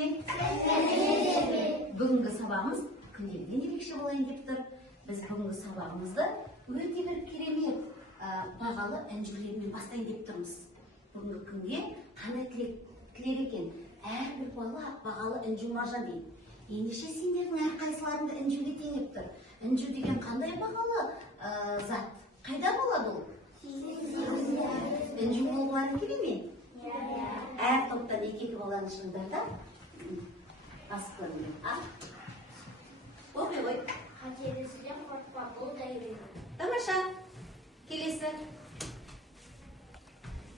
ме? Бүгінгі сабағымыз күндегіден ерекше болайын деп тұр. Біз бүгінгі сабағымызды өте бір керемет бағалы әнжүрлермен бастайын деп тұрмыз. Бүгінгі күнге қандай тілер екен? Әрбір бала бағалы інжу маржан дейді. Ендеше сендердің әрқайсыларыңды інжуге теңеп тұр. Інжу деген қандай бағалы зат? Қайда болады ол? Інжу болғыларың келе ме? Әр топтан екі баланың шыңдарда басып көріңдер. Оқи ғой. Қателесуден қорықпа, бұл да үйрену. Тамаша. Келесі.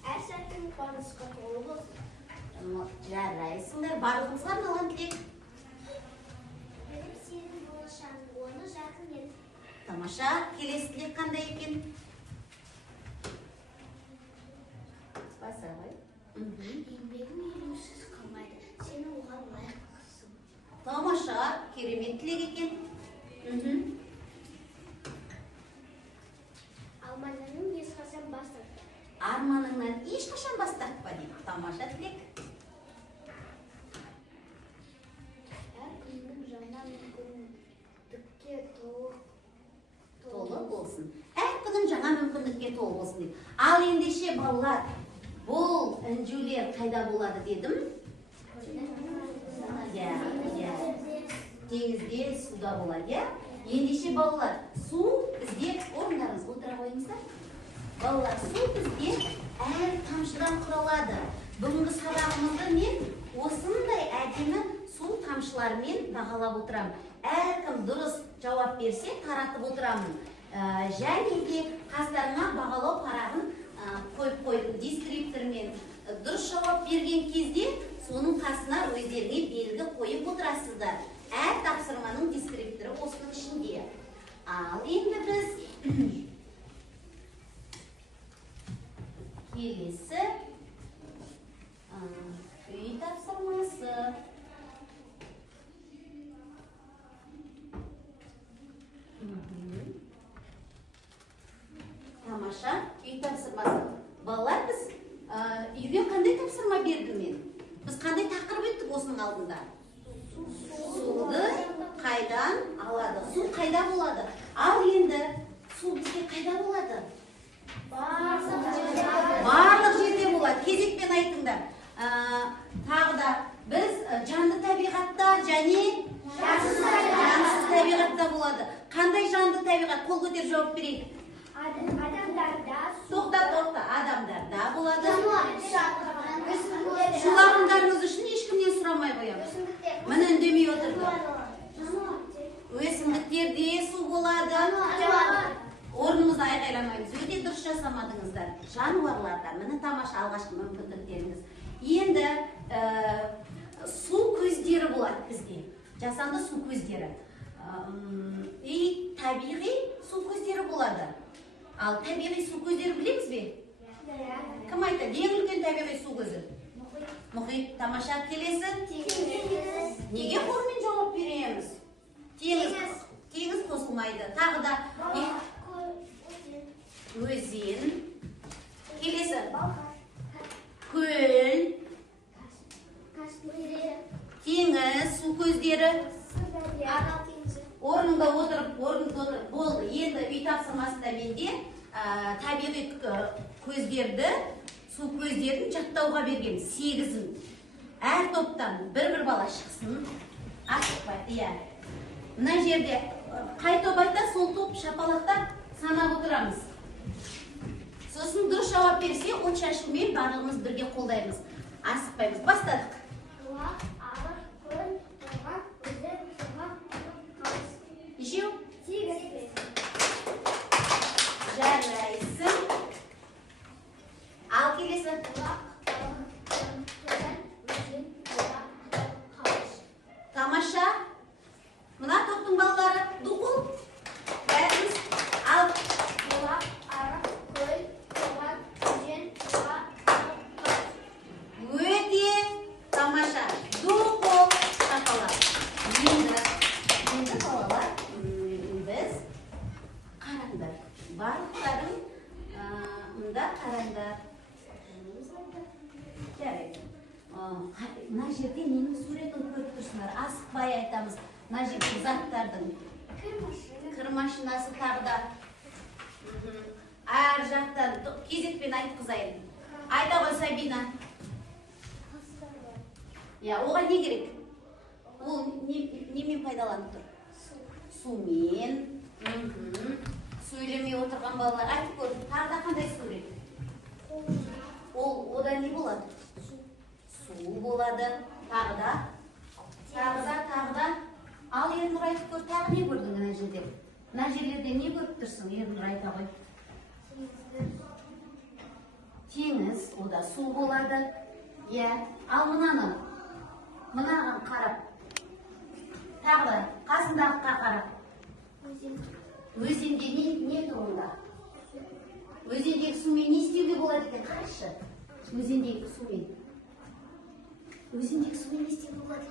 Әр сәттің қуанышқа толы болсын. Жарайсыңдар. Барлығыңызға арналған тілек. Біліп сенің болашағың, оны жақын ет. Тамаша. Келесі тілек қандай екен? Баса ғой. Еңбегің елеусіз қалмайды, сені оған лайықтысың. Тамаша, керемет тілек екен. Арманыңнан ешқашан бас тартпа. Арманыңнан ешқашан бас тартпа дейді. Тамаша тілек. Әр күннің жаңа мүмкіндікке Толы болсын. Әр күнің жаңа мүмкіндікке толы болсын дейді. Ал ендеше балалар, бұл інжулер қайда болады дедім? Теңізде, суда болады. Ендеше балалар, су бізде орындарыңыз отыра қойыңыздар. Балалар, су бізде әр тамшыдан құралады. Бүгінгі сабағымызды мен осындай әдемі су тамшыларымен бағалап отырамын. Әркім дұрыс жауап берсе, таратып отырамын. Және де қастарына бағалау парағын қойып дескриптормен дұрыс жауап берген кезде соның қасына өздеріне белгі қойып отырасыздар. Әр тапсырманың дескрипторы осының ішінде. Ал енді біз келесі үй тапсырмасы. Тамаша, үй тапсырмасы. Балалар, біз үйге қандай тапсырма берді мен? Біз қандай тақырып еттік осының алдында? Суды қайдан алады? Су қайда болады? Ал енді су бізге қайда болады? Барлық жерде болады. Кезекпен айтыңдар. Тағы да біз жанды табиғатта және жансыз табиғатта болады. Қандай жанды табиғат? Қол көтер жауап берейік. Адамдарда Тоқта, адамдарда болады. Шулағындарыңыз үшін ешкімнен сұрамай қоямыз. Міне үндемей отырды. Өсімдіктерде су болады. Орнымызды айқайламаймыз. Өте дұрыс жасамадыңыздар. Жануарларда. Міне тамаша алғашқы мүмкіндіктеріңіз. Енді су көздері болады бізде. Жасанды су көздері. И табиғи су көздері болады. Ал табиғи су көздері білеміз бе? Кім айтады? Ең үлкен табиғи су көзі? Мұхит. Тамаша. Келесі? Неге қолмен жауап береміз? Теңіз қосылмайды. Тағы да өзен. Келесі? Көл. Теңіз, су көздері. Орнында отырып, болды. Енді үй тапсырмасында менде табиғи көздерді, су көздерін жаттауға берген 8-ін. Әр топтан бір бала шықсын. Асықпайды, мына жерде қай топ айтса, сол топ шапалақтап санап отырамыз. Сосын дұрыс жауап берсе, от шашумен барлығымыз бірге қолдаймыз. Асықпаймыз. Бастадық. Ешеу? Жарайсың. Ал келесі. Тамаша. Мына топтың балалары дұқыл. Бәріміз. Ал. Өте мына жерде ненің суретін көріп тұрсыңдар. Асықпай айтамыз. Мына жерде заттардың кір машинасы тағы да. Ар жақтан кезекпен айтқызайын. Айта ғой, Сабина. Оған не керек? Ол немен пайдаланып тұр? Сумен. Сөйлемей отырған балалар айтып көр. Тағы да қандай сурет? Одан не болады? Су болады. Тағы да. Ал Ернұр айтып көр, тағы не көрдің мына жерде? Мына жерлерде не көріп тұрсың? Ернұр айта ғой. Теңіз, ода су болады. Ал мынаған қарап. Тағы да қасындағыға қарап. Өзенде не тұр онда? Өзендегі сумен не істеуге болады екен? Қарашы. Өзендегі сумен не істеуге болады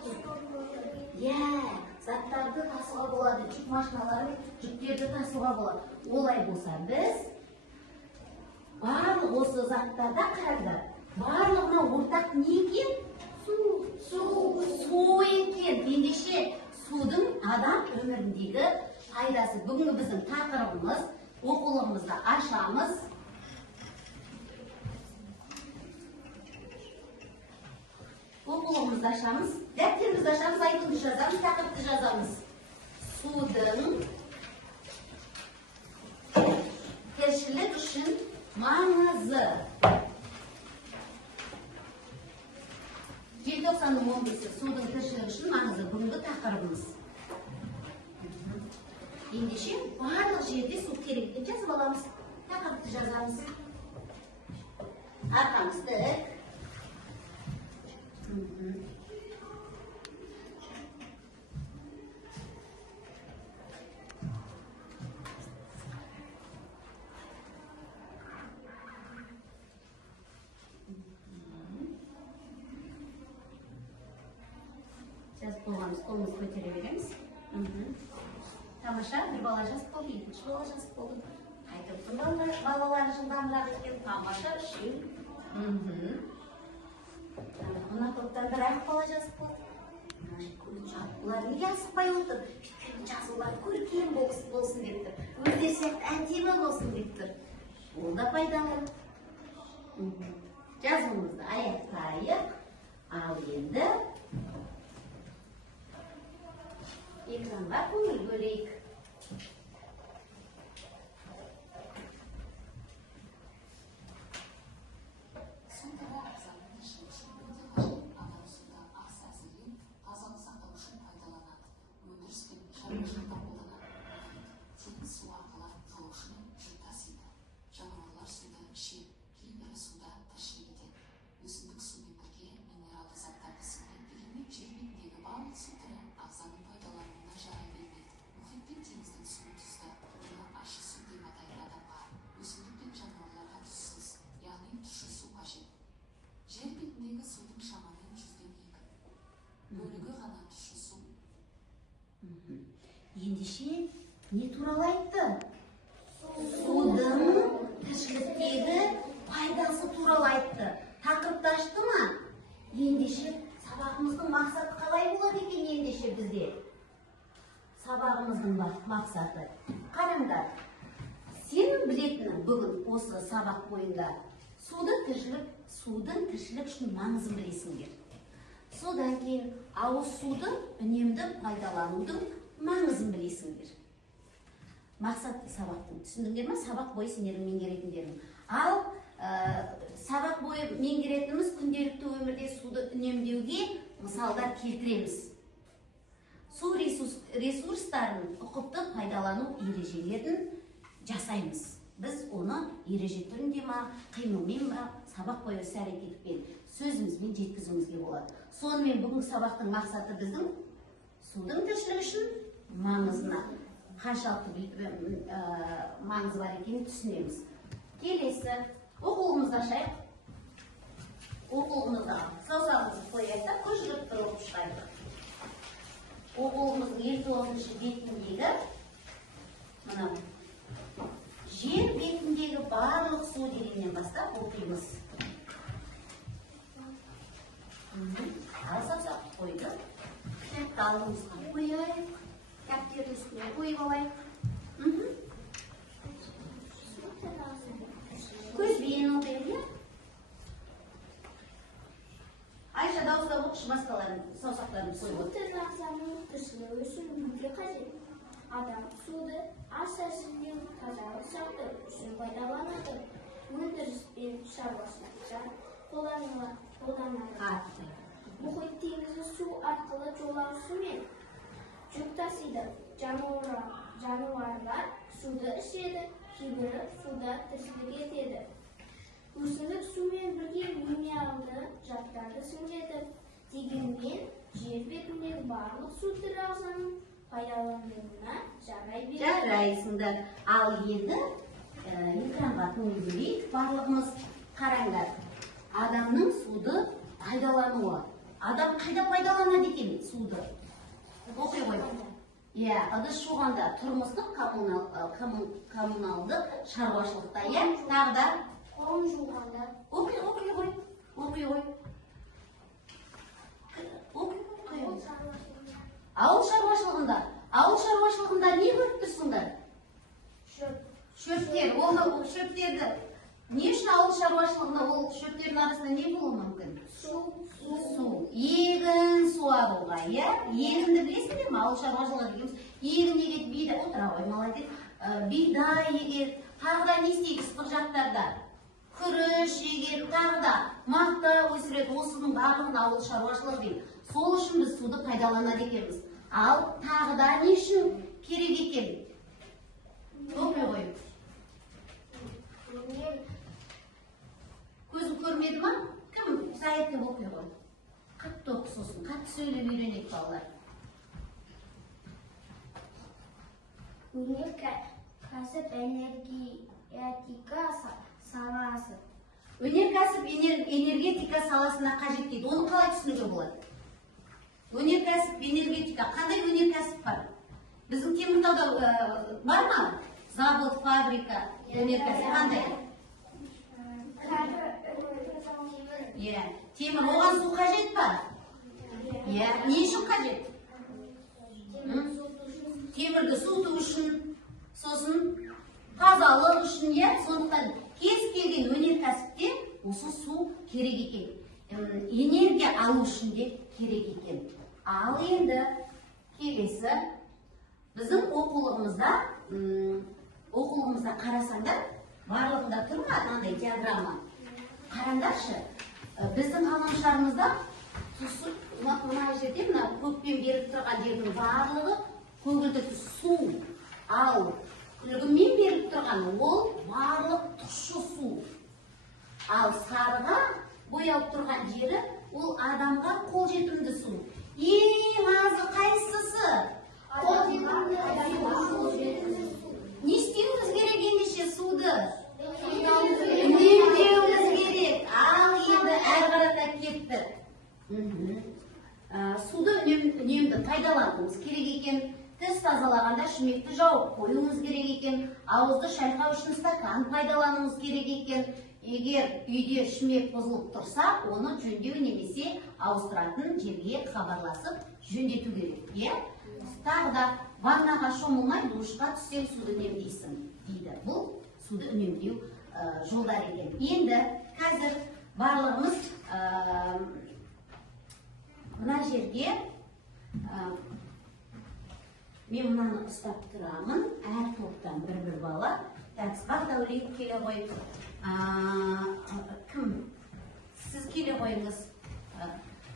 екен? Заттарды тасуға болады. Жүк машиналары жүктерді тасуға болады. Олай болса біз барлық осы заттарда қараңдар. Барлығына ортақ не екен? Су екен. Ендеше судың адам өміріндегі пайдасы. Бүгінгі біздің тақырыбымыз, оқулығымызды ашамыз. Дәптерімізді ашамыз, айтуды жазамыз, тақырыпты жазамыз. Судың тіршілік үшін маңызы. Желтоқсанның 15-і судың тіршілік үшін маңызы бүгінгі тақырыбымыз. Ендеше барлық жерде су керек деп жазып аламыз. Тақырыпты жазамыз. Арқамыз тік. Жазып болғанымыз, қолымыз көтере береміз. Тамаша, бір бала жазып болды, екінші бала жазып болды. Қайтып балалар жылдамырақ екен. Тамаша, үшеу. Мына топтан бір-ақ бала жазып болды. Бұлар неге асықпай отыр? Өйткені жазулар көркем болсын деп тұр. Өздері сияқты әдемі болсын деп тұр. Ол да пайдалы. Жазуымызды аяқтайық. Ал енді экранға көңіл бөлейік. Ендеше не туралы айтты? Судың тіршіліктегі пайдасы туралы айтты. Тақырыпты ашты ма? Ендеше сабағымыздың мақсаты қалай болады екен ендеше бізде? Сабағымыздың мақсаты. Қараңдар, сен білетінің бүгін осы сабақ бойында судың тіршілік үшін маңызын білесіңдер. Содан кейін ауыз суды үнемді пайдаланудың маңызын білесіңдер. Мақсат сабақтың. Түсіндіңдер ме? Сабақ бойы сендердің меңгеретіндерің. Ал сабақ бойы меңгеретініміз күнделікті өмірде суды үнемдеуге мысалдар келтіреміз. Су ресурстарын ұқыпты пайдалану ережелерін жасаймыз. Біз оны ереже түрінде ма, қимылмен ба, сабақ бойы іс-әрекетпен, сөзімізбен жеткізуімізге болады. Сонымен бүгінгі сабақтың мақсаты біздің судың тіршілік үшін маңызына, қаншалықты маңызы бар екенін түсінеміз. Келесі, оқулығымызды ашайық. Оқулығымызды саусағымызды қояйық та көз жүріп тұрып шығайық. Оқулығымыздың 59-шы бетіндегі мынау жер бетіндегі барлық су дегеннен бастап оқимыз. кітапты алдыңызға қояйық. Дәптердің үстіне қойып алайық. Көзбен оқиық, иә? Айша, дауыстап оқышы басқаларын, саусақтарын Су қойып. ағзаның тіршілігі үшін өте қажет. Адам суды ас әзірлеу, тазалық сақтау үшін пайдаланады. Өндіріс пен шаруашылықта қолданылады. Мұхит теңізі су арқылы жолаушымен жүк тасиды. Жануарлар суды ішеді, кейбірі суда тіршілік етеді. Өсімдік сумен бірге минералды заттарды сіңіреді. Дегенмен жер бетіндегі барлық су түрі ағзаның пайдалануына жарай береді. Жарайсыңдар. Ал енді экранға көңіл бөлейік. Барлығымыз қараңдар. Адамның суды пайдалануы. Адам қайда пайдаланады екен суды? Оқи ғой. Иә, ыдыс жуғанда, тұрмыстық коммуналдық шаруашылықта, иә, тағы да Қолын жуғанда. оқи ғой. Ауыл шаруашылығында не көріп тұрсыңдар? Шөптер. Шөптерді не үшін ауыл шаруашылығында ол шөптердің арасында не болуы мүмкін? Су. Егін суаруға, иә? Егінді білесіңдер ме? Ауыл шаруашылығы дегеніміз егін егеді, бидай, отыра ғой, молодец. Бидай егеді, тағы да не істейді ыстық жақтарда? Күріш егеді, тағы да мақта өсіреді. Осының барлығын ауыл шаруашылығы дейді. Сол үшін біз суды пайдаланады екенбіз. Ал тағы да не үшін керек екен? Оқи ғой. Көзі көрмеді ма? Кім? Саяттеп оқи ғой. Қатты оқы сосын, қатты сөйлеп үйренеді балалар. Өнеркәсіп энергетика саласы. Өнеркәсіп энергетика саласына қажет дейді. Оны қалай түсінуге болады? Өнеркәсіп энергетика. Қандай өнеркәсіп бар? Біздің Теміртауда бар ма? Завод, фабрика, өнеркәсіп қандай? Темір, оған су қажет па? Не үшін қажет? Темірді суыту үшін, сосын тазалық үшін, сондықтан кез келген өнеркәсіпте осы су керек екен. Энергия алу үшін де керек екен. Ал енді келесі біздің оқулығымызда қарасаңдар, барлығында тұр ма мынандай диаграмма? Қараңдаршы, біздің ғаламшарымызда мына жерде мына көкпен беріп тұрған жердің барлығы көгілдір су. Ал күлгінмен беріп тұрған ол барлық тұщы су. Ал сарыға боялып тұрған жері ол адамға қолжетімді су. Ең азы қайсысы? Не істеуіміз керек ендеше суды? Үнемдеуіміз керек. Ал енді әрі қарата кетті. Суды үнемді пайдалануымыз керек екен. Тіс тазалағанда шүмекті жауып қоюымыз керек екен. Ауызды шайқау үшін стакан пайдалануымыз керек екен. Егер үйде шүмек бұзылып тұрса, оны жөндеу немесе ауыстыратын жерге хабарласып жөндету керек. Тағы да ваннаға шомылмай душқа түссең суды үнемдейсің дейді. Бұл суды үнемдеу жолдар екен. Енді қазір барлығымыз мына жерге мен мынаны ұстап тұрамын. Әр топтан бір бала. Бақтаулиев келе ғой. Кім? Сіз келе қойыңыз.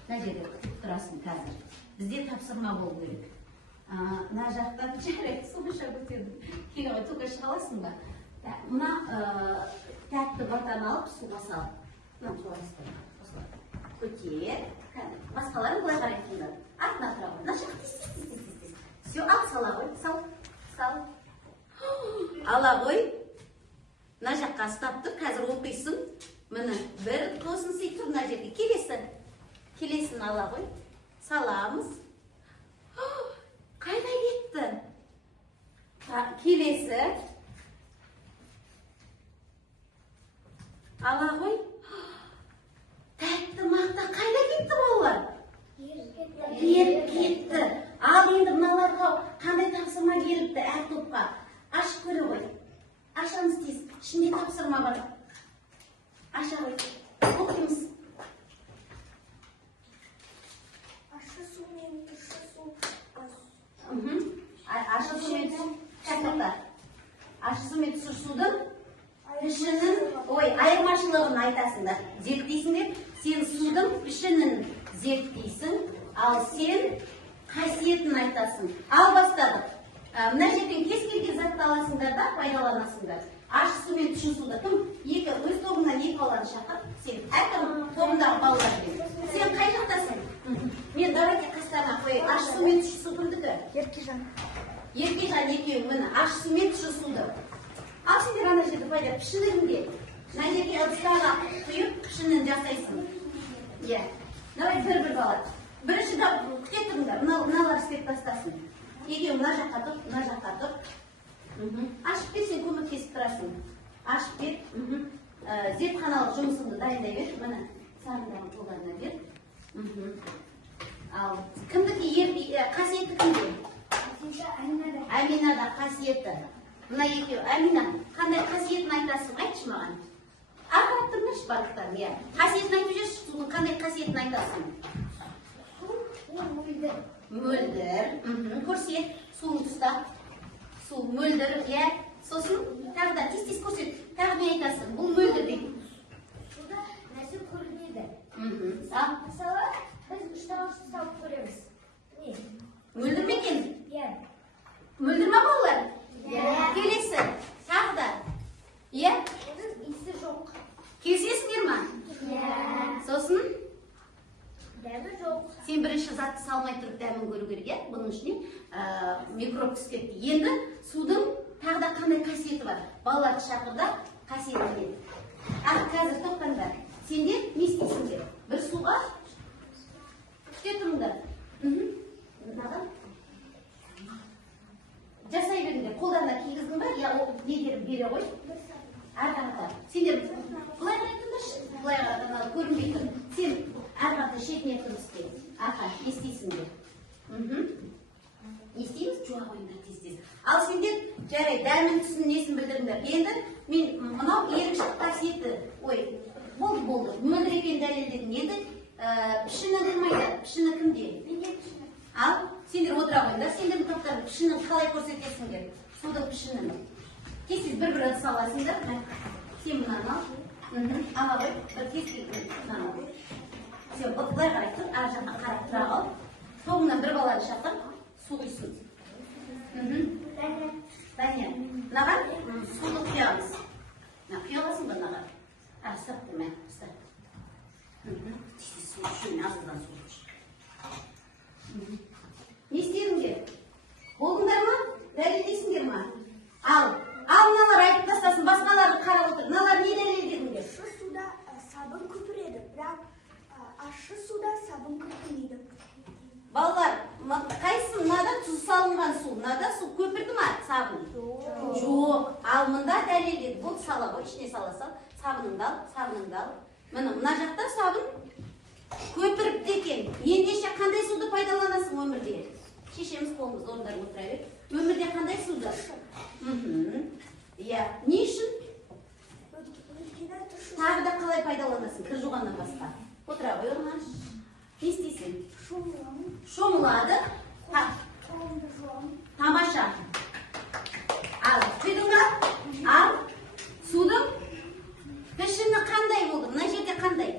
Мына жерде күтіп тұрасың қазір. Бізде тапсырма болу керек. Мына жақтан жарайды, суға көтердім. Келе ғой, тоқа шыға аласың ба? Мына тәтті батаны алып суға салып. Көтер. Басқаларын былай қарайтыңдар. Артына тұра ғой. Мына жақты все, ал сала ғой. Сал. Ала ғой. Мына жаққа ұстап тұр, қазір оқисың. Міне, бір тосын сый тұр мына жерге. Келесін ала ғой. Саламыз. Қайда кетті? Келесі. Ала ғой. Тәтті мақта қайда кетті балалар? Еріп кетті. тоқта. Ащы су мен тұщы судың пішінін, айырмашылығын айтасыңдар. Зерттейсіңдер, сен судың пішінін зерттейсің, ал сен қасиетін айтасың. Ал бастадық. Мына жерден кез келген затты аласыңдар да пайдаланасыңдар. Ащы су мен тұщы суды кім? Өз тобыңнан 2 баланы шақыр. Сен әркім тобындағы балалар бер. Сен қай жақтасың? Мен давайте қастарына қойайын. Ащы су мен тұщы су кімдікі? Еркежан. Еркежан екеуің міне ащы су мен тұщы суды. Ал сендер ана жерді пайда пішініңде. Мына жерге ыдыстарға құйып пішінін жасайсың. Иә. Давай бір бала. Бірінші күте тұрыңдар. Мыналар істеп тастасын. Екеуің мына жаққа тұр, мына жаққа тұр. Ашып бер, сен көмектесіп тұрасың. Ашып бер. Зертханалық жұмысыңды дайындай бер. Міне сарындағы қолдарына бер. Ал кімдікі қасиеті кімде? Аминада қасиеті. Мына екеу. Амина, қандай қасиетін айтасың? Айтшы маған. Ақырап тұрмаш барлықтарын, иә. Қасиетін айтып жүрші, судың қандай қасиетін айтасың? Мөлдір. Көрсет, суын тұста. Су мөлдір, иә. Сосын тағы да тез көрсет. Тағы не айтасың? Бұл мөлдір дейді. Суда нәрсе көрінеді. Мысалы, біз ұштағыш салып көреміз. Не? Мөлдір ме екен? Иә. Мөлдір ма балалар? Келесі. Тағы да. Иә? Оның иісі жоқ. Келісесіңдер ма? Иә. Сосын? Дәмі жоқ. Сен бірінші затты салмай тұрып дәмін көру керек, иә? Бұның ішіне микроб түскетті. Енді судың тағы да қандай қасиеті бар? Балаларды шақырда қасиеті не? Қазір тоқтаңдар. Сендер не істейсіңдер? Бір суға күте тұрыңдар. Жасай беріңдер. Қолдарына кигіздің ба? Я не бере ғой? Арқаңда. Сендер былай қарай тұрыңдаршы. Былай қарай көрінбей тұр. Сен арқаңда шетіне тұрып істе. Арқа, естейсіңдер. Естейміз? Жуа қойыңдар тез-тез. Ал сендер жарай, дәмін түсін несін білдіріңдер. Енді мен мынау еріншік қасиеті. Болды. Мөлдір екенін дәлелдедім. Енді пішіні қылмайды. Пішіні кімде? Ал сендер отыра қойыңдар. Сендердің топтардың пішінін қалай көрсетесіңдер? Судың пішінін. Тез-тез бір-бір ыдыс аласыңдар. Сен мынаны ал. Ала қой, бір кез-келген мынаны ал. Сен былай қарай тұр, ар жаққа қарап тұра қал. Тобыңнан бір баланы шақыр, су құйсын. Дания, мынаған суды құямыз. Құя аласың ба мынаған? Ұстап тұр, мә, ұстап. Су үшін, азырдан су үшін. Не істедіңдер? Болдыңдар ма? Дәлелдейсіңдер ма? Ал мыналар айтып тастасын, басқаларды қарап отыр. Мыналар не дәлелдедіңдер? Ащы суда сабын көпіреді, бірақ ащы суда сабын көпірмейді. Балалар, қайсы мынада тұз салынған су? Мынада су көпірді ма сабын? Жоқ. Ал мында дәлелдеді. Бұл сала ғой, ішіне сала сал. Сабыныңды ал. Мына жақта сабын көпіріпті екен. Ендеше қандай суды пайдаланасың өмірде? Шешеміз қолымызды орындарына отыра бер. Өмірде қандай суды? Иә. Не үшін? Тағы да қалай пайдаланасың? Кір жуғаннан басқа. Отыра қой орнына. Не істейсің? Шомылады. Тамаша. Ал, құйдың ба? Ал, судың пішіні қандай болды? Мына жерде қандай?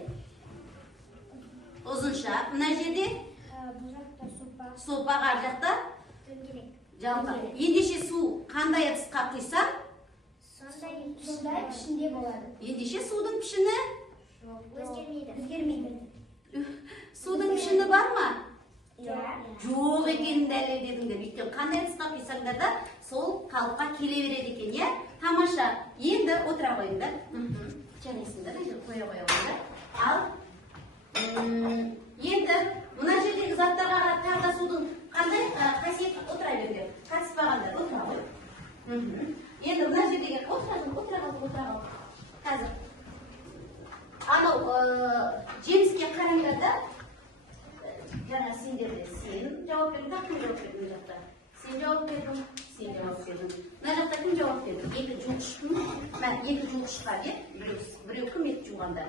Ұзынша. Мына жерде? Сопақ, ар жақта? Жалпақ. Ендеше су қандай ыдысқа құйса? Сондай пішінде болады. Ендеше судың пішіні? Өзгермейді. Судың пішіні бар ма? Жоқ екенін дәлелдедіңдер. Өйткені қандай ыдысқа құйсаңдар да сол қалыпқа келе береді екен, иә? Тамаша. Енді отыра қойыңдар. Жарайсыңдар, қоя қойыңдар. Ал енді мына жердегі заттарға қарап тағы да судың қандай қасиеті отыра беріңдер. Қатыспағандар отыра қой. Енді мына жердегі отыра қал. Қазір анау жеміске қараңдар да. Жаңа сендерде сен жауап бердің, кім жауап бердің мына жақта? Сен жауап бердің, сен жауап бердің. Мына жақта кім жауап берді? Екі жуғышқа бер. Біреу кім ет жуғанда?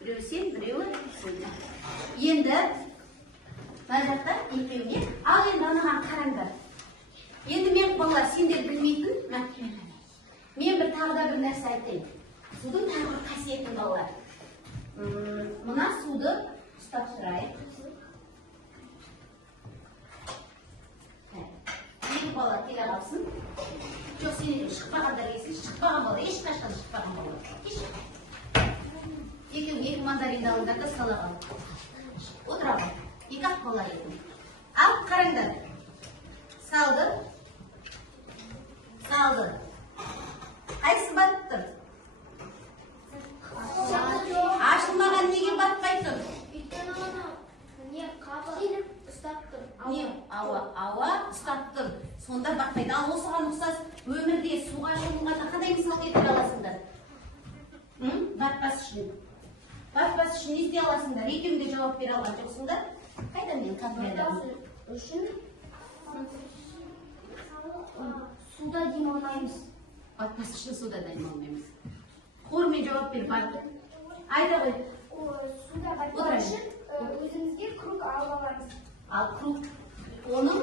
Біреу сен, біреуі сен. Енді мына жақта екеуіне. Ал енді анаған қараңдар. Енді мен балалар, сендер білмейтін, мен бір тағы да бір нәрсе айтайын. Судың тағы бір қасиетін балалар. Мына суды ұстап тұрайық. Екі бала келе қалсын. Жоқ, сен шықпағандар келсін. Шықпаған бала, ешқашан шықпаған бала. Екі мандаринді алыңдар да сала қал. Отыра қал. Екі-ақ бала еді. Ал, қараңдар. Салды. Салды. Қайсы батып тұр? Ашылмаған неге батпай тұр? Өйткені оны не қабы ұстап тұр. Не? Ауа ұстап тұр. Сонда батпайды. Ал осыған ұқсас өмірде суға шомылғанда қандай мысал келтіре аласыңдар? Батпас үшін. Батпас үшін не істей аласыңдар? Екеуің де жауап бере алған жоқсыңдар? Қайда мен қапырадамын? Үшін суда демалмаймыз. Батпас үшін суда демалмаймыз. Хормен жауап бер, барды. Айта ғой. Суда батпас үшін өзімізге круг алып аламыз. Ал круг, оның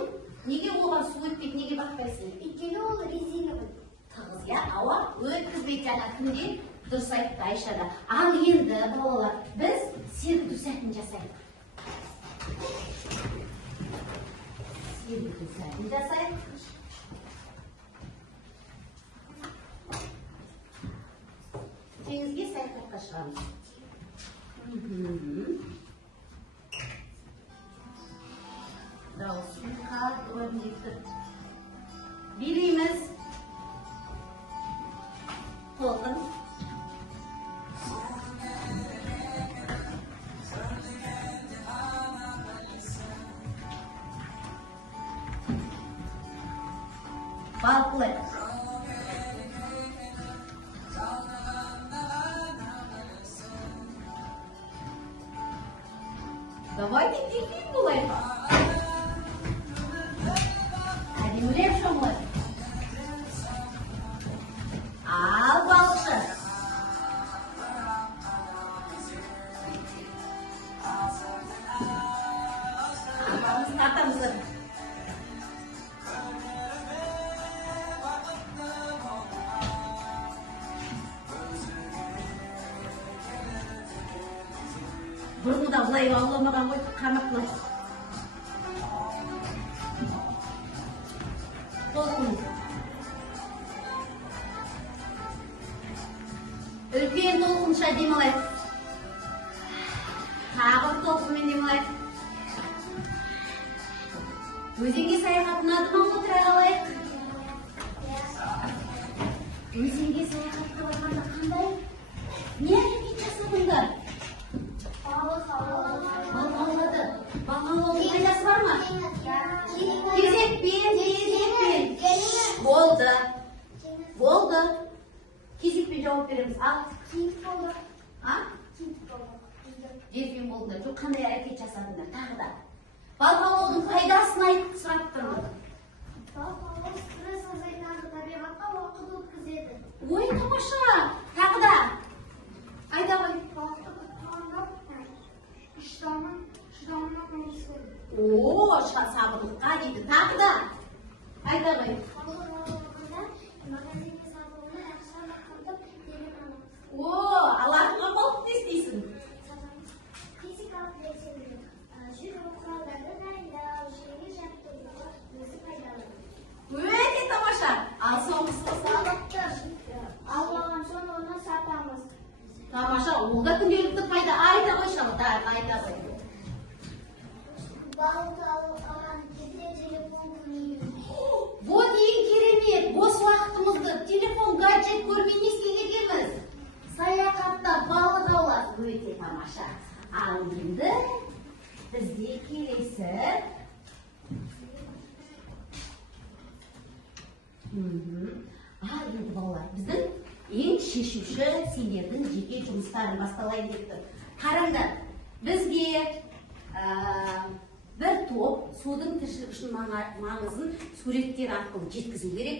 неге оған су өтпейді, неге батпайсың? Өйткені ол резиновый. Тығыз, я, ауа өткізбейді жаңа күнде дұрыс айтты Айшада. Ал енді балалар, біз сергіту сәтін жасайық. Сергіту сәтін жасайық. Теңізге саяхатқа шығамыз. Дауысын қатты өрнекті. Билейміз. Толқын. Балқылы. Давайте тихим болайық. Әдемілеп шомылайық. Ал балықшы. Апамыз тартамызды. Бұрны да бұлай ауламаған ғой, қамақлай. Толқын. Үлкен толқынша демалайық. Тағы толқынмен демалайық. Өзенге саяхат ұнады ма, отыра қалайық? Өзенге саяхатқа барғанда қандай? Не әрекет жасадыңдар? Балық Балғалады. Балғалаудың пайдасы бар ма? Кезекпен. Болды. Болды. Кезекпен жауап береміз. Ал. Киіп болды. Киіп болды. Дельфин болдыңдар. Жоқ, қандай әрекет жасадыңдар? Тағы да. Балғалаудың пайдасын айтып сұрап тұрмын. Балық стресс азайтады, табиғатқа уақыт өткізеді. Ой, тамаша. Тағы да. Айта ғой. Балықты құтқарғанда шыдамына көмектеседі. О, сабырлыққа дейді. Тағы да. Айта ғой. Магазинге сатуына ақша қамтып беріп аламыз. О, алатынға болып не істейсің? Физикалық белсенділік. Жүру құралдарды дайындау, жеңіл жаттығуға өзі пайдалы. Өте тамаша. Ал соңғысы Балықты алған соң оны сатамыз. тамаша. Ол да күнделікті пайда. Айта ғой шалдар, айта ғой. Балықты алған кезде телефон көрмейміз. Вот ең керемет. Бос уақытымызды телефон, гаджет көрмей не істеген екенбіз? Саяхатта балық аулап. Өте тамаша. Ал енді бізде келесі. Ал енді балалар, біздің ең шешуші сендердің жеке жұмыстарын басталайын деп тұр. Қараңдар, бізге бір топ судың тіршілік үшін маңызын суреттер арқылы жеткізу керек.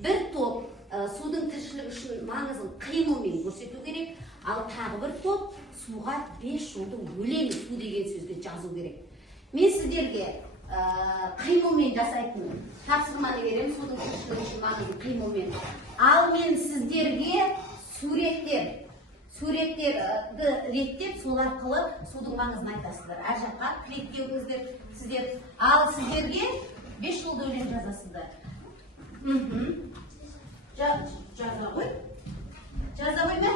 Бір топ судың тіршілік үшін маңызын қимылмен көрсету керек. Ал тағы бір топ суға 5 жолдың өлеңі су деген сөзді жазу керек. Мен сіздерге қимылмен жасайтын тапсырманы беремін, судың тіршілігі үшін маңызды қимылмен. Ал мен сіздерге суреттерді реттеп, сол арқылы судың маңызын айтасыздар. Әр жаққа клеттеуіңіздер сіздер. Ал сіздерге 5 жолды өлең жазасыздар. Жаза ғой. Жаза ғой ма?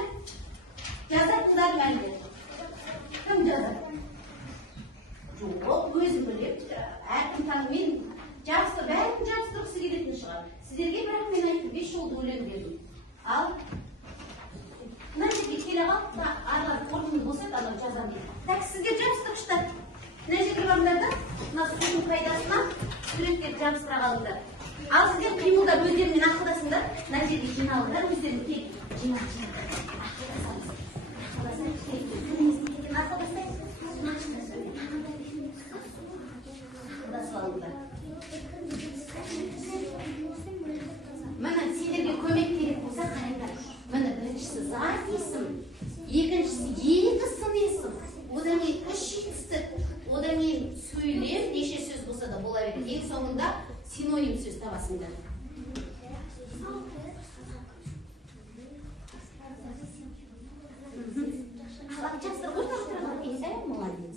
Жазатындар мәлімет. Кім жазады? Жоқ, өзім білем. Әркім таңмен жақсы, бәрін жақсырғысы келетін шығар. Сіздерге бірақ мен айттым, 5 жолды өлең бердім. Ал мына жерге келе қалып, арғы қорытынды болса, анау жазам дейді. Так, сіздер жабыстырғыштар. Мына жерге барыңдар да, мына судың пайдасына суреттерді жабыстыра қалыңдар. Ал сіздер қимылдап өздерімен ақылдасыңдар, мына жерге жиналыңдар, өздерін тек Міне сендерге көмек керек болса қараңдар. Міне біріншісі зат есім, екіншісі екі сын есім, одан кейін үш жетістік, одан кейін сөйлем, неше сөз болса да бола береді. Ең соңында синоним сөз табасыңдар. Жақсы, молодец.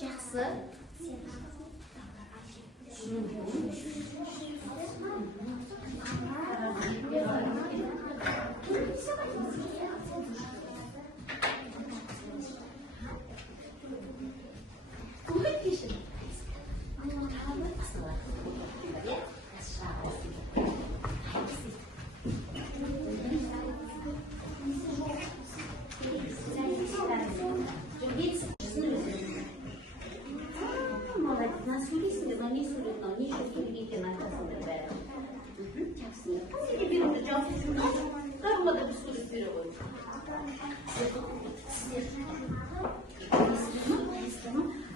Жақсы.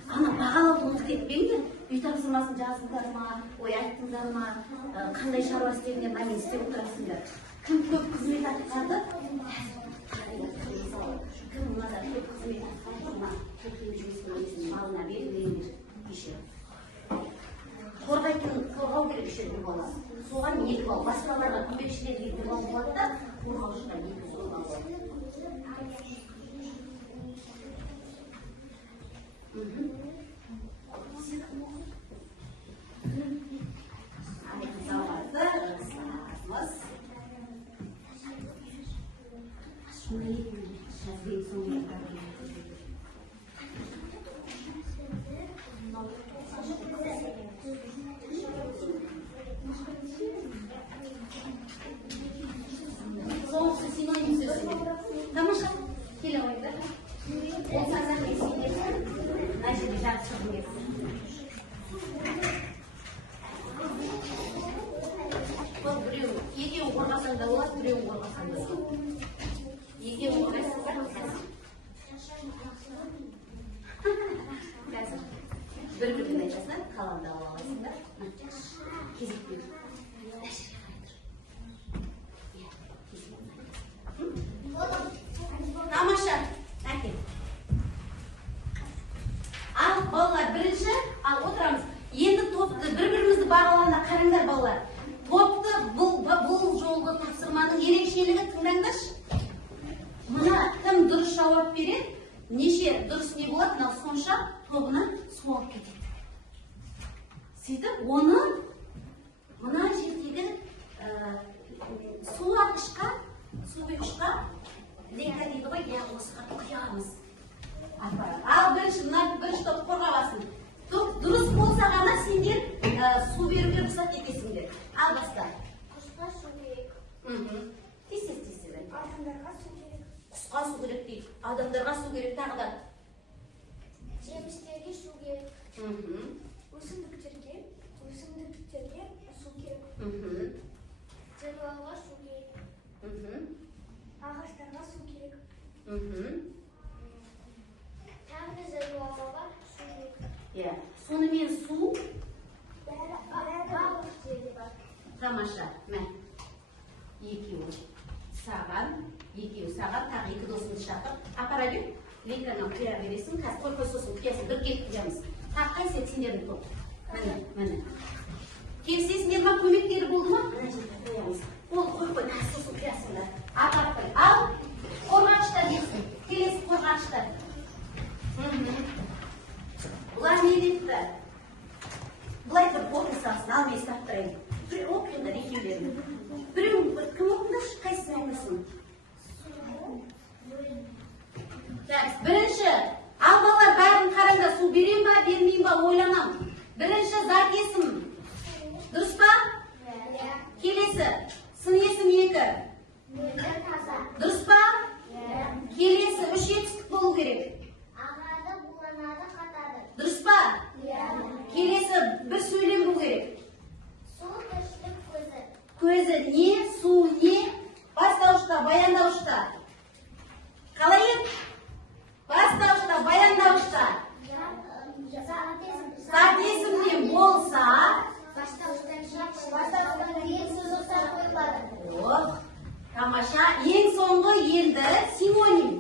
Ана бағалауды ұмытып кетпеңдер. Үй тапсырмасын жаздыңдар ма, ой айттыңдар ма, қандай шаруа істеріне мән істеп отырасыңдар. Кім көп қызмет атқарды? Кім мынада көп қызмет атқарды? Малына беріліңдер. Қорғау керек үшерді болады. Соған 2 бал. Басқаларға көмекшілерге 1 бал болады да, қорғаушыға 2 бал болады. Соңғысы синоним сөз. Тамаша, келе қойды. Ол сазан есейдесін, мына жерге жарып шығын кетсін. Біреу, екеуін қорғасаң да болады, біреуін қорғасаң да болады. Екеуін қорғайсыздар, қазір. Бір-бірден айтасыңдар, қаламда ала аласыңдар. Кезекпен. Тамаша, әкел. Ал балалар бірінші, ал отырамыз. Енді топты бір-бірімізді бағалағанда қараңдар балалар. Топты бұл жолғы тапсырманың ерекшелігі тыңдаңдаршы. Мына кім дұрыс жауап береді, неше дұрыс не болады, мынау сонша тобына су алып кетеді. Сөйтіп, оны мына жердегі су ағышқа, су құйғышқа лека дейді ғой, осыға құямыз. Ал бірінші топ қорғаласын. Топ дұрыс болса ғана сендер су беруге рұқсат етесіңдер. Ал баста. Құсқа су керек. Тез-тез. Адамдарға су керек. Құсқа су керек дейді. Адамдарға су керек тағы да. Жемістерге су керек. Өсімдіктерге су керек. Жануарға су керек. Ағаштарға су керек. Тағы да жануарларға су керек. Сонымен су барлық жерде бар. тамаша. Мә. Екеуі саған, тағы 2 досыңды шақыр. Апара бер, леканы құя бересің, қазір қой сосын құясын, бір кет құямыз. қайсы сендердің топ. Міне. Келсесіңдер ма, көмектері болды ма? Мына жерде қоямыз. Қой, сосын қиясыңдар. Ағарып қой. Ал, қорғаныштар десін. Келесі қорғаныштар. Бұлар не депті? Бұлай бір оқысасын, ал мен сақтырайын. Бір оқыңдар екеулерін. Біреу кім оқыңдар, қайсысын оқысын? Бірінші, ал балалар бәрін қараңдар, су берем ба, бермейм ба, ойланам. Бірінші зат есім. Дұрыс па? Келесі, сын есім 2. Дұрыс па? Келесі, 3 етістік болу керек. Ағады, буланады, қатады. Дұрыс па? Келесі, бір сөйлем болу керек. Су, тіршілік, көзі. Көзі не, су не, бастауышта, баяндауышта. Қалай еді? Бастауышта, баяндауышта. Зат есімнен болса, Бастауыштан кейін сөз ұқсап қойылады. Тамаша. Ең соңғы енді синоним.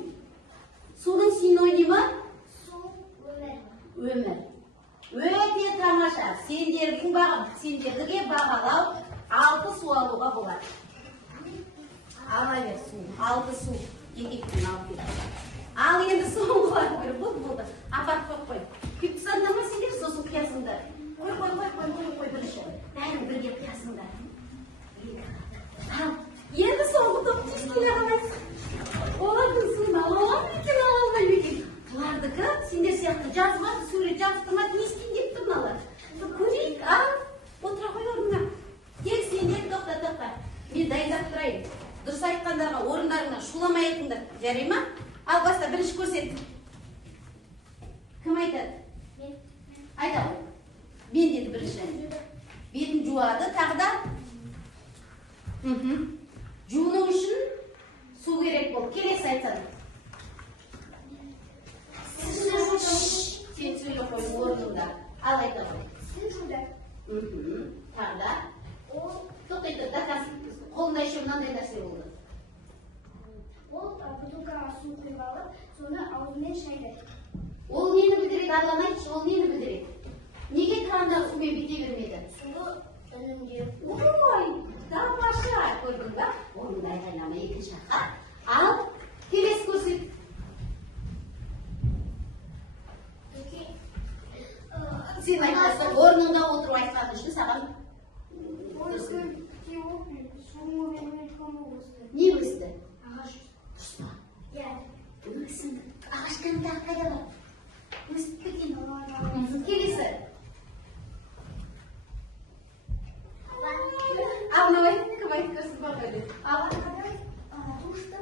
Судың синонимі? Су, өмір. Өмір. Өте тамаша. Сендерге бағалау 6 су алуға болады. Ала бер су. 6 су. Еркектен алып бер. Ал енді соңғылар бір болды. Апарып қой. Күптісанда ма сендер сосын қиясыңдар. Қой бірінші. Бәрін бірге қиясыңдар. Енді соңғы топ түйістіңдер қалайсың. Олардың суын аламын екен, аламын екен. Бұлардікі сендер сияқты жазмады, сурет жаздырмады, не істейін деп тұр мыналар. Көрейік, отыра қой орнына. Тек сендер тоқта. Мен дайындап тұрайын. Дұрыс айтқандарға орындарына шуламай айтыңдар. Жарай ма? Ал баста бірінші көрсет. Кім айтады? Айта ғой. Мен деді бірінші. Бетін жуады, тағы да? Жуыну үшін су керек болды. Келесі айтсады. Сен сөйле қойын орнында. Ал айта ғой. Сен жуды. Тағы да? Тоқтайды, қолында еще мынандай нәрсе болды. Ол бутылкаға су құйып алып, соны аузымен шайды. Ол нені білдіреді, Арлан айтшы, ол нені білдіреді? Неге крандағы сумен бете бермеді? Суы үнемдеу. Ой, тамаша, көрдің ба? Орында айқайлама екінші аққа. Ал, келесі көрсет. Сен айтасың, орнында отыру айтқан үшін саған не өсті? Ағаш. Құспа. Өсін. Ағаш кәмді қайда бар? Өсіп кеткен. Келесі. Ал, мынау айтты, кім айтты көрсін бар қойды? То, что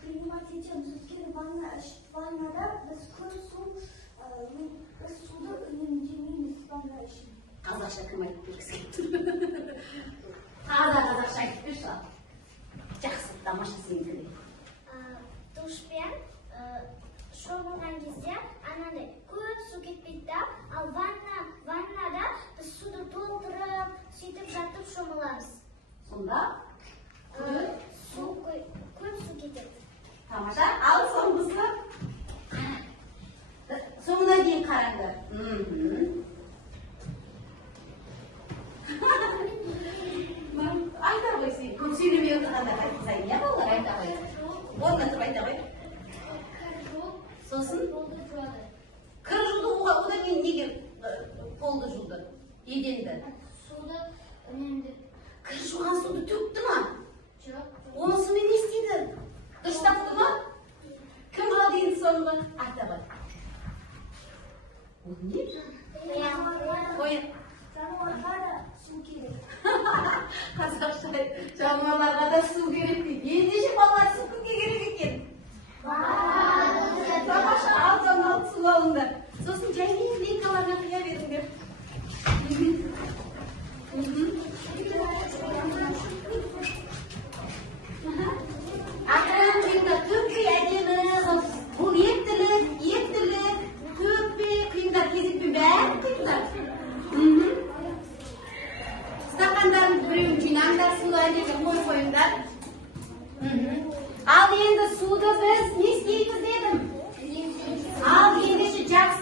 принимать этим сутки ваннада, біз көп суды үнемдемейміз ванна үшін. Қазақша кім айтып бергісі? Қазақша айтып берші. Жақсы, тамаша сен Душпен шомылған кезде анандай көп су кетпейді да, ал ваннада біз суды толтырып, сөйтіп жатып шомыламыз. Сонда? Көп су кетеді. Тамаша, ал соңғысы? Соңына дейін қараңдар. Айта ғой сен, көп сөйлемей отырғанда айтсайын, я балалар, айта ғой. Орнына тұрып айта ғой. Сосын? Кір жуды, одан кейін неге қолды жуды? Еденді? Суды үнемді. Кір жуған суды төкті ма? Жоқ. Онысымен не істейді? Дұрыстапты ма? Кім қалды енді соңғы? Айта ғой. Ол не? Қойын. Жануарға да су керек. Қазақша жануарларға да су керек дейді. Ендеше балалар су кімге керек екен? Тамаша, ал су алыңдар. Сосын жаймен линкаларға қия беріңдер. Ақырын құйыңдар, төкпей әдемі. Бұл еттілік, төкпей құйыңдар, кезекпен бәрін құйыңдар. Стақандарын біреуін жинаңдар, суды әдемі мой қойыңдар. Ал енді суды біз не істейміз дедім? Ал ендеше жақсы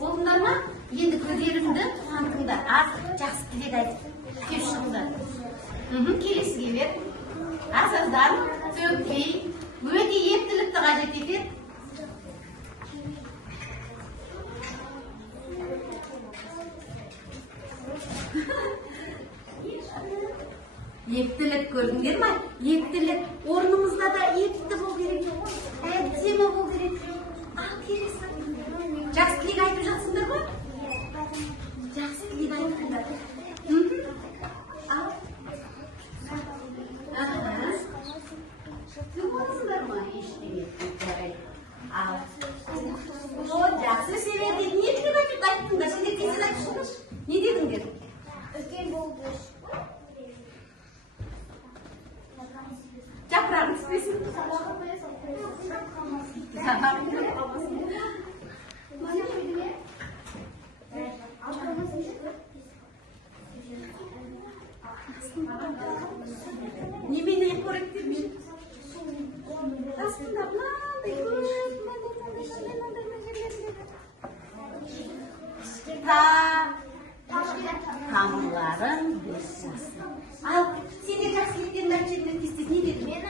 болдыңдар ма? Енді көздеріңді туғандыңдар. Аз жақсы тілек айтып кеп шығыңдар. Келесіге бер. Азардан төкпей, өте ептілікті қажет етеді. Ептілік көрдіңдер ма? Ептілік. Орнымызда да епті бол керек. Әдемі бол керек. Ал келесі. Жақсы тілек айтып жатсыңдар ма? Жақсы тілек айтыңдар. Ал. Болсыңдар ма? Ештеңе. Жарайды. Ал. О, жақсы север дейді. Не тілек айттыңдар? Сендер тез айтыңдар. Не дедіңдер? Үлкен болды. Жапырағын түспесін. Немене қоректемей? Астында мынандай тамырларын біз жасын. Ал, сендер жақсы тілектерін айтып жеріне тестес не дедің? Мен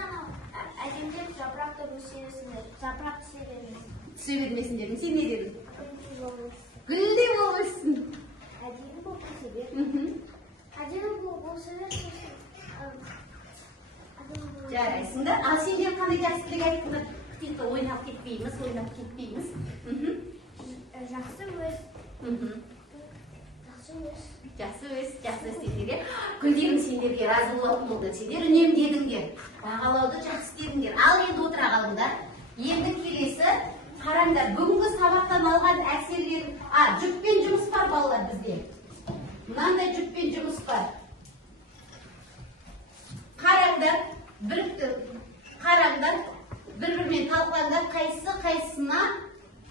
әдемдеп жапырақты өсересіңдер. Жапырақ түсе бермесін. Түсе бермесіндер. Сен не дедің? Гүлдей болып өссін. Әдемі болып өсе бер. Әдемі болып өсе бер. Жарайсыңдар. Ал сендер қандай жақсы тілек айттыңдар? Тіпті ойнап кетпейміз. Жақсы өс. Жақсы өс сендерге. Гүлдерім сендерге разы болды. Сендер үнемдедіңдер. Бағалауды жақсы істедіңдер. Ал енді отыра қалыңдар. Енді келесі қараңдар. Бүгінгі сабақтан алған әсерлер. Жүкпен жұмыс бар балалар бізде. Мынандай жүкпен жұмыс бар. Қараңдар. Бір-бірмен талқылаңдар. Қайсысына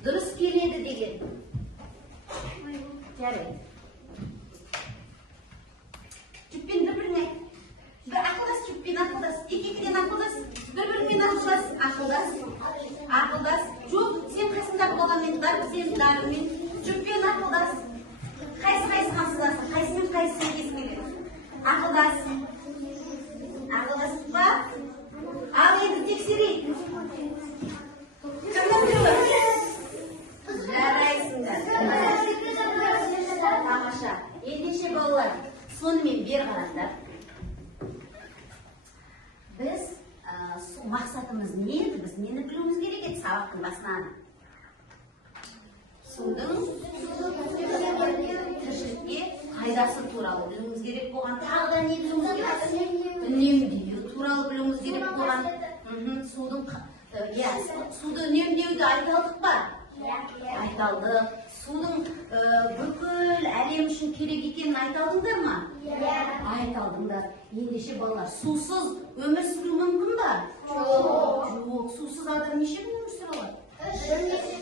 дұрыс келеді деген. Жарайды. Жүкпен бір-біріне. Ақылдас жүкпен ақылдас. Екі-екіден ақылдас. Бір-бірмен ақылдас. Жоқ, сен қайсыңдағы болғанмен бар, сен дарымен. Жүкпен ақылдас. Қайсыған сыласың, қайсымен кез келеді. Ақылдас. Ақылдас ба? Ал енді тексерейік. Кімнің жылы? Жарайсыңдар. Тамаша. Ендеше балалар, сонымен бер қараңдар. Біз мақсатымыз не еді? Біз нені білуіміз керек еді сабақтың басынан? Судың тіршілікке пайдасы туралы білуіміз керек болған. Тағы да не білуіміз керек? Үнемдеу туралы білуіміз керек болған. Суды үнемдеуді айталдық па? Айталдық. Судың бүкіл әлем үшін керек екенін айталдыңдар ма? Айталдыңдар. Ендеше балалар, сусыз өмір сүру мүмкін ба? Жоқ. Сусыз адам неше күн өмір сүре алады?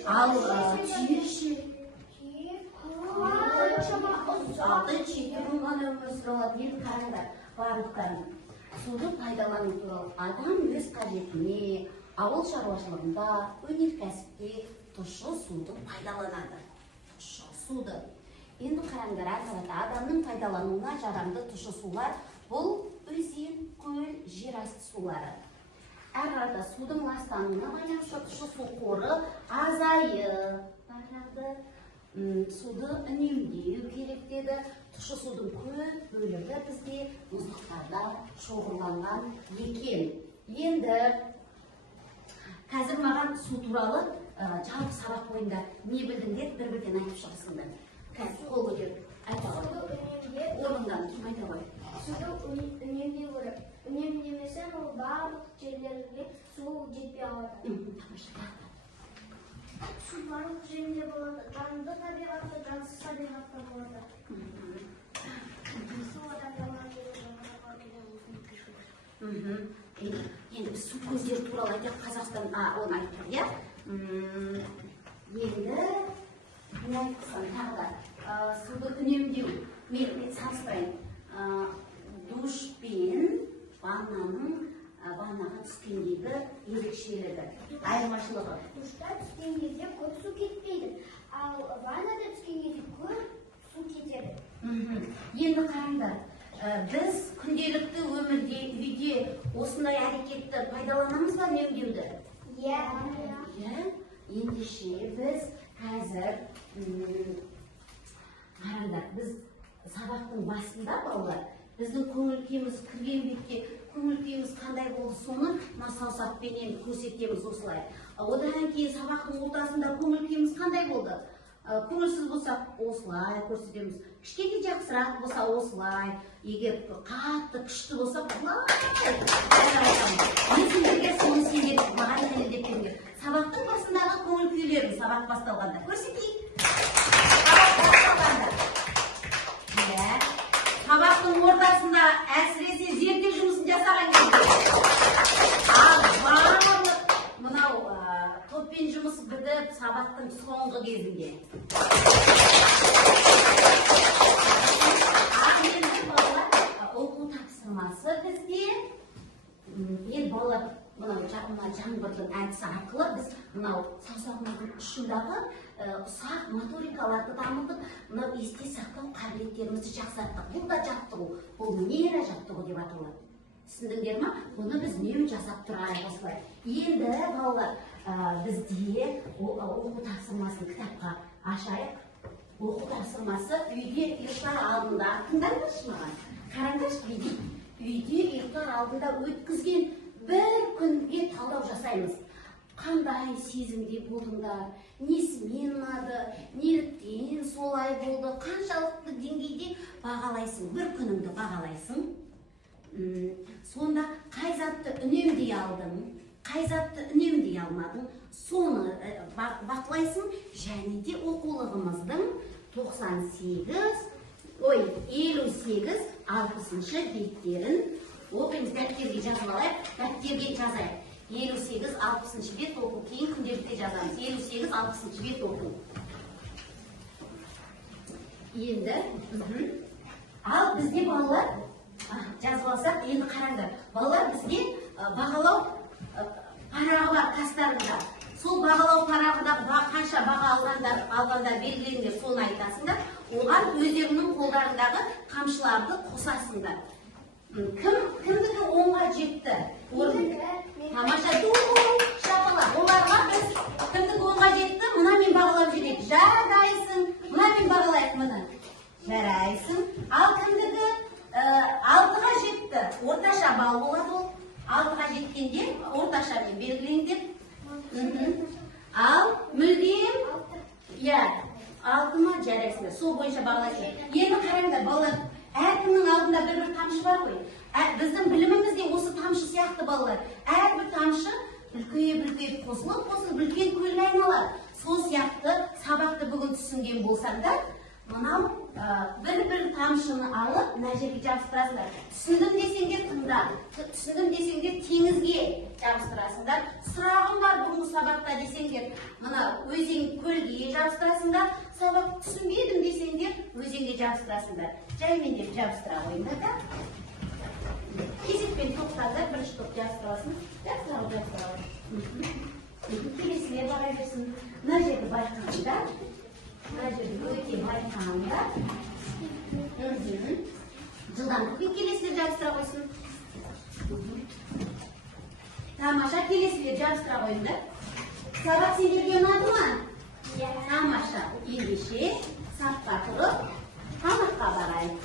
Ал түйе ше? 6-7 күн ғана өмір сүре алады. Енді қараңдар, барлықтарың. Суды пайдалану туралы адам өз қажетіне, ауыл шаруашылығында, өнеркәсіпте тұщы суды пайдаланады. Тұщы суды. Енді қараңдар, әрқарата адамның пайдалануына жарамды тұщы сулар бұл өзен, көл, жер асты сулары. Әрқарата судың ластануына байланысты тұщы су қоры азайып. Суды үнемдеу керек деді. Тұщы судың көп бөлігі бізде мұздықтарда шоғырланған екен. Енді қазір маған су туралы жалпы сабақ бойында не білдіңдер, бір-бірден айтып шығысыңдар. Қазір қол көтеріп айта ғой. Орындан кім айта ғой? Суды үнемдеу керек. Үнемдемесең, ол барлық жерлерге су жетпей алады. Су барлық жерде болады. Жанды табиғатта, жансыз табиғатта болады. Су енді біз су көздері туралы айтып, Қазақстан оны айттық, иә? Енді не айтқызсам тағы да суды үнемдеу. Мен салыстырайын. Душ пен ваннаға түскендегі ерекшелігі, айырмашылығы. Душта түскен кезде көп су кетпейді. Ал ваннада түскенге дейін көп су кетеді. Енді қараңдар, біз күнделікті өмірде, үйде осындай әрекетті пайдаланамыз ба үнемдеуді? Иә. Ендеше біз қазір қараңдар, біз сабақтың басында балалар, біздің көңіл-күйіміз кірген бетте көңіл-күйіміз қандай болды, соны саусақпенен көрсетеміз осылай. Одан кейін сабақтың ортасында көңіл-күйіміз қандай болды? Көңілсіз болсақ, осылай көрсетеміз. Кішкене жақсырақ болса, осылай. Егер қатты күшті болса, бұлай. Сендерге соны сендер маған дәлелдеп беріңдер. Сабақтың басындағы көңіл-күйлерін сабақ басталғанда көрсетейік. Сабақтың ортасында әсіресе зерттеу жұмысын жасаған кезде. Ал барлық мынау топпен жұмыс бітіп сабақтың соңғы кезінде. Енді балалар оқу тапсырмасы бізде. Енді балалар мынау жаңбырдың әдісі арқылы біз мынау саусағымыздың ұшындағы ұсақ моторикаларды дамытып, мынау есте сақтау қабілеттерімізді жақсарттық. Бұл да жаттығу, бұл нейро жаттығу деп аталады. Түсіндіңдер ме? Бұны біз үнемі жасап тұрайық осылай. Енді балалар бізде оқу тапсырмасын кітапқа ашайық. Оқу тапсырмасы үйде ұйықтар алдында, тыңдарыңызшы маған. Қараңдаршы, үйде ұйықтар алдында өткізген бір күнге талдау жасаймыз. Қандай сезімде болдыңдар, несімен ұнады, неліктен солай болды, қаншалықты деңгейде бағалайсың, бір күніңді бағалайсың. Сонда қай затты үнемдей алдың, қай затты үнемдей алмадың, соны бақылайсың. Және де оқулығымыздың 58-60 беттерін оқимыз. Дәптерге жазып алайық, дәптерге жазайық. 58-60 бет оқу, кейін күнделікте жазамыз. 58-60 бет оқу. Енді ал бізде балалар жазып алсақ, енді қараңдар. Балалар бізде бағалау парағы бар тастарында. Сол бағалау парағында қанша баға алғандар белгілеңдер, соны айтасыңдар. Оған өздерінің қолдарындағы қамшыларды қосасыңдар. Кімдікі оңға жетті? Тамаша, шапала. Оларға біз кімдікі оңға жетті? Мұна мен бағалап жүрейік. Жарайсың. Мұна мен бағалайық мұны. Жарайсың. Ал кімдікі 6-ға жетті? Орташа бал болады ол. 6-ға жеткенде орташа мен белгілеңдер. Ал мүлдем? Иә. 6-ма жарайсыңдар. Сол бойынша бағалайсыңдар. Енді қараңдар, балалар. Әркімнің алдында бір тамшы бар ғой. Біздің білімімізде осы тамшы сияқты балалар. Әрбір тамшы бүлкейіп қосылып, үлкен көлге айналады. Сол сияқты сабақты бүгін түсінген болсаңдар, мынау бір тамшыны алып, мына жерге жабыстырасыңдар. Түсіндім десеңдер тыңда, түсіндім десеңдер теңізге жабыстырасыңдар. Сұрағым бар бүгінгі сабақта десеңдер, мына өзен көлге жабыстырасыңдар. Сабақ түсінбедім десеңдер, өзенге жабыстырасыңдар. Жаймен деп жабыстыра қойыңдар да. Кесекпен топтарда бірінші топ жабыстырасың. Жабыстыра. Келесілер бара берсін. Мына жерді байқаңдар. Мына жерді өте байқаңдар. Жылдамдықпен келесілер жабыстыра қойсын. Тамаша, келесілер жабыстыра қойыңдар. Сабақ сендерге ұнады ма? Тамаша. Ендеше сапқа тұрып, тамаққа барайық.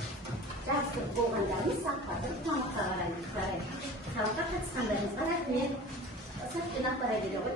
Жабыстырып болғандарымыз сапқа тұрып, тамаққа барайық. Сабаққа қатысқандарыңызға рахмет. Саппен ақ барай бере ғой.